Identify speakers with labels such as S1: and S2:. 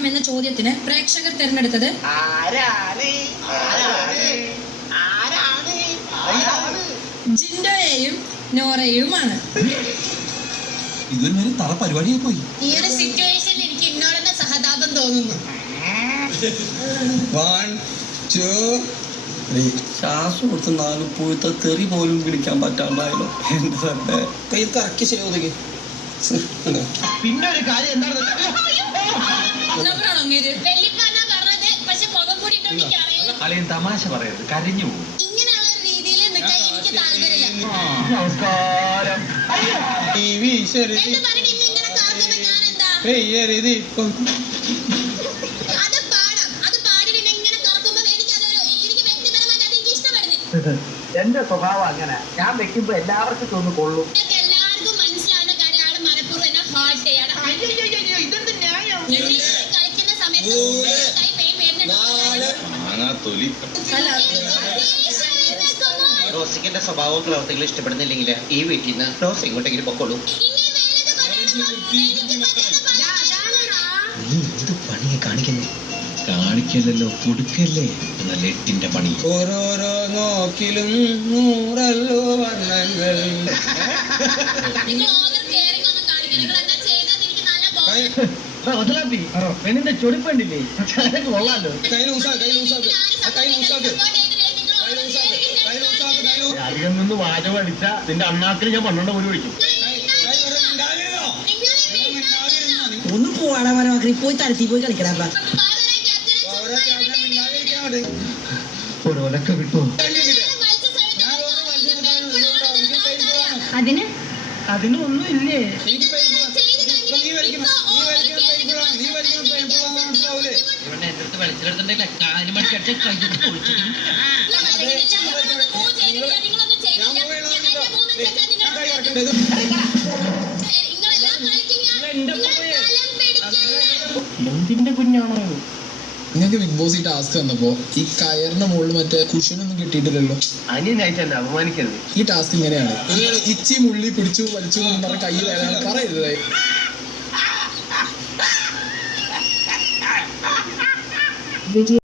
S1: എന്ന ചോദ്യത്തിന് പ്രേക്ഷകർ തിരഞ്ഞെടുത്തത് ജിൻഡോയെയും നോറയുമാണ്.
S2: ഇതൊരു തറ പരിപാടിയായി പോയി.
S3: ഈ ഒരു സിറ്റുവേഷനിൽ എനിക്ക് എന്നോടെന്ന സഹതാപം തോന്നുന്നു.
S4: ശ്വാസം കൊടുത്ത് 4 പുഴുത്ത തെറി പോലും പിടിക്കാൻ പറ്റാണ്ടായല്ലോ. എന്റെ തന്നെ കൈ കറക്കി ശരിയാവുന്നേ.
S2: പിന്നെ ഒരു കാര്യം എന്താണ് തമാശ പറയരുത്, കരഞ്ഞു പോകും.
S3: ഇങ്ങനെയുള്ള ഒരു രീതിയിൽ നിൽക്കാൻ എനിക്ക് താല്പര്യമില്ല.
S2: നമസ്കാരം. എന്റെ സ്വഭാവം അങ്ങനെ, ഞാൻ വെക്കുമ്പോ എല്ലാവർക്കും തോന്നു കൊള്ളും.
S3: എല്ലാവർക്കും മനസ്സിലാവുന്ന കാര്യമാണ് മനഃപൂർവ്വം എന്നെ ഹേർട്ട് ചെയ്യണം.
S2: ഇതെന്ത് ന്യായം?
S3: കളിക്കുന്ന സമയത്ത് കൈ
S5: റോസിക്കിന്റെ സ്വഭാവവും പ്രവർത്തികളും ഇഷ്ടപ്പെടുന്നില്ലെങ്കിൽ ഈ വീട്ടിൽ നിന്ന് റോസ് ഇങ്ങോട്ടെങ്കിലും പൊക്കോളൂ. പണിയെ കാണിക്കല്ലോ, കൊടുക്കല്ലേ എന്നാൽ 8ന്റെ പണി.
S4: ഓരോരോ നോക്കിലും 100 വർണ്ണങ്ങൾ.
S2: പെണ്ണിന്റെ ചൊടിപ്പണ്ടില്ലേ, കൊള്ളാലോ. അധികം നിന്ന് വാചകം അടിച്ച നിന്റെ അണ്ണാക്കിൽ ഞാൻ 12 പോലും വിളിക്കും.
S6: ഒന്ന് പോവാടാ മരമാക്കി പോയി തരത്തി പോയി കളിക്കടാ.
S2: ഒരൊലക്ക കിട്ടുമോ? അതിനൊന്നും ഇല്ലേ?
S5: എന്റെ അടുത്ത് വലിച്ചെടുത്തിട്ടുണ്ടെങ്കിൽ കാര്യം അടിച്ചടിച്ച് കഴിഞ്ഞിട്ട് പൊളിച്ചിട്ട്
S2: എന്തിന്റെ കുഞ്ഞാണോ?
S7: നിങ്ങൾക്ക് ബിഗ് ബോസ് ഈ ടാസ്ക് വന്നപ്പോ ഈ കയറിന്റെ മുകളിൽ മറ്റേ കുഷനൊന്നും കിട്ടിയിട്ടില്ലല്ലോ.
S2: അനിയനായിട്ട് അപമാനിക്കരുത്.
S7: ഈ ടാസ്ക് ഇങ്ങനെയാണ്, ഇച്ചി മുള്ളി പിടിച്ചു വലിച്ചു എന്ന് പറഞ്ഞ കയ്യിൽ പറയരുത്.